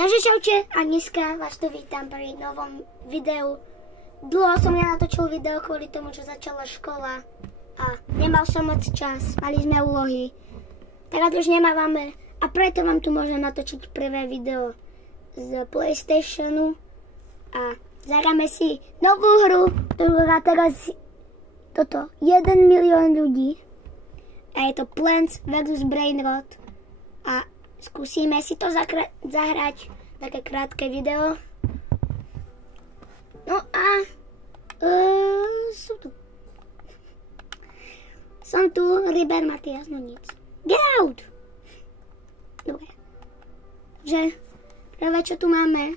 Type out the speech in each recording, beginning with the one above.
Takže čaute a dneska vás tu vítam pri novom videu. Dlho som nenatočil video kvôli tomu, čo začala škola a nemal som moc čas, mali sme úlohy. Teraz už nemávame a preto vám tu môžem natočiť prvé video z PlayStationu a zahráme si novú hru, ktorú hrá teraz 1 milión ľudí a je to Plants vs Brainrot a skúsime si to zahrať, také krátke video. No a som tu, Riber Matias, no nic. Get out! Dobre. Takže prvé, čo tu máme,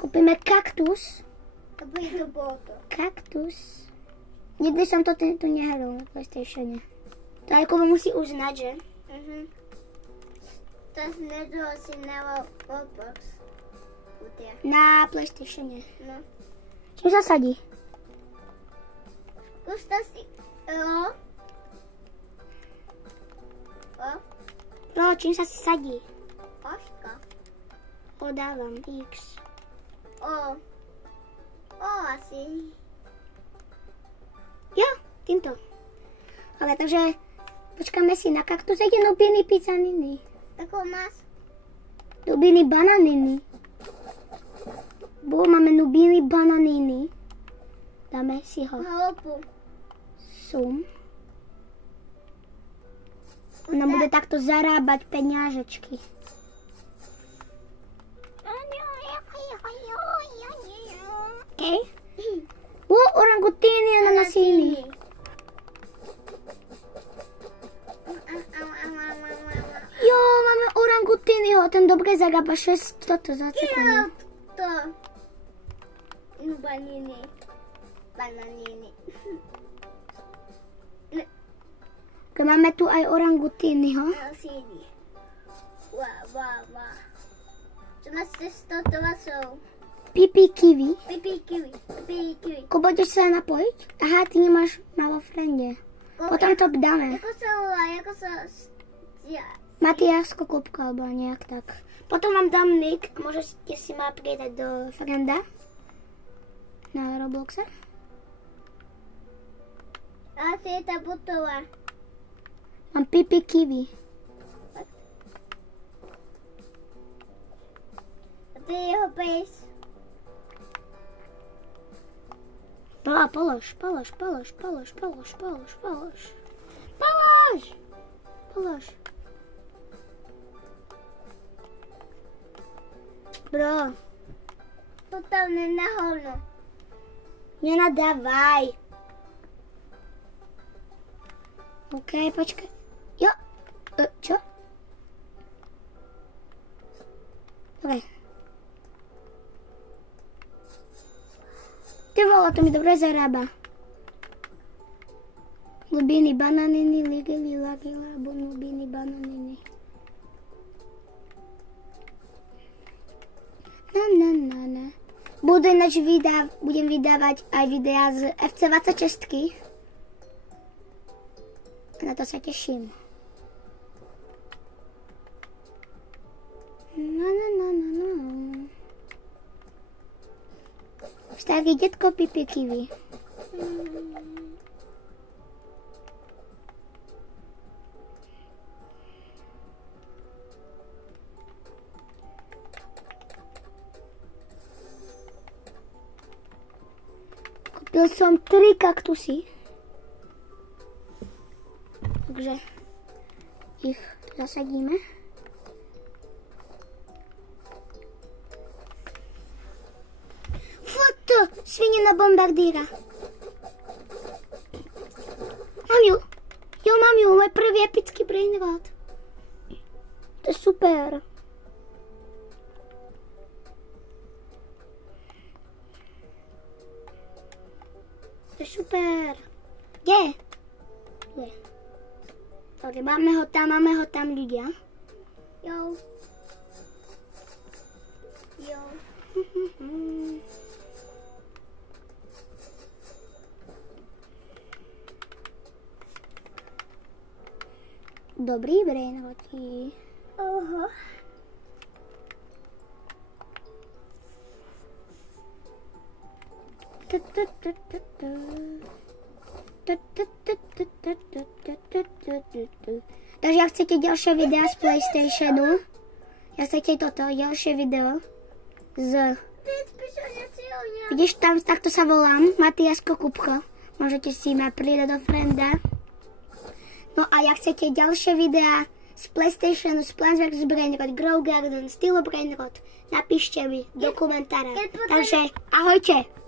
kúpime kaktus. Kaktus. Nikdy som to nehral na PlayStatione. To aj Kubo musí uznať, že? To nedal si na Roblox. Na PlayStatione. No. Čím sa sadí? Skús to si... Čím sa si sadí? Oška. Podávam X. Asi. Jo, týmto. Ale takže počkáme si na kaktus. Ide nubiny pizzaniny. Tako máš? Nubiny bananiny. Máme nubiny bananiny. Dáme si ho. Halopu. Sum. Ona bude takto zarábať peňažečky. Okay. Orangutíny a nanasíny. Jo, máme orangutínyho, ten dobre zarába 6 toto za sekundu. Bananiny. Máme tu aj orangutínnyho. Nanasíny. Čo máš toto sú? Pipi kiwi. Pipi kiwi. Kubo, ideš sa napojiť? Aha, ty nemáš malo frende. Potom to dáme. Ako sa... Matiasko Kupko, alebo nejak tak. Potom vám dám nick a môžete si ma pridať do frenda. Na Robloxe. A si je tá butová. Mám Pipi kiwi. A ty jeho pejs. Polož. Bro. To tam na hovno. Nenadávaj. OK, počkaj. Jo. Čo? Dobre. Ty vole, to mi dobre zarába. Nubiny bananiny, ligely, lagila, nubiny bananiny. Na. Budem vydávať aj videá z FC26. Na to sa teším. No. Starý detko Pipi kiwi. Kúpil som 3 kaktusy. Takže ich zasadíme. Foto! Svinina bombardíra. Mám ju. Jo, mám ju. Môj prvý epický Brainrot. To je super. To je super. Kde? Dobre, máme ho tam ľudia. Jo. Dobrý Brainroti. Takže ak chcete ďalšie videá z PlayStationu, ja chcete toto ďalšie video z... Vidíš, tam takto sa volám, Matiasko Kupko. Môžete si ma pridať do frenda. No a ak chcete ďalšie videá z PlayStationu, z Plants vs. Brainrot, Grow Garden, Stylo Brainrot, napíšte mi do komentára. Takže ahojte!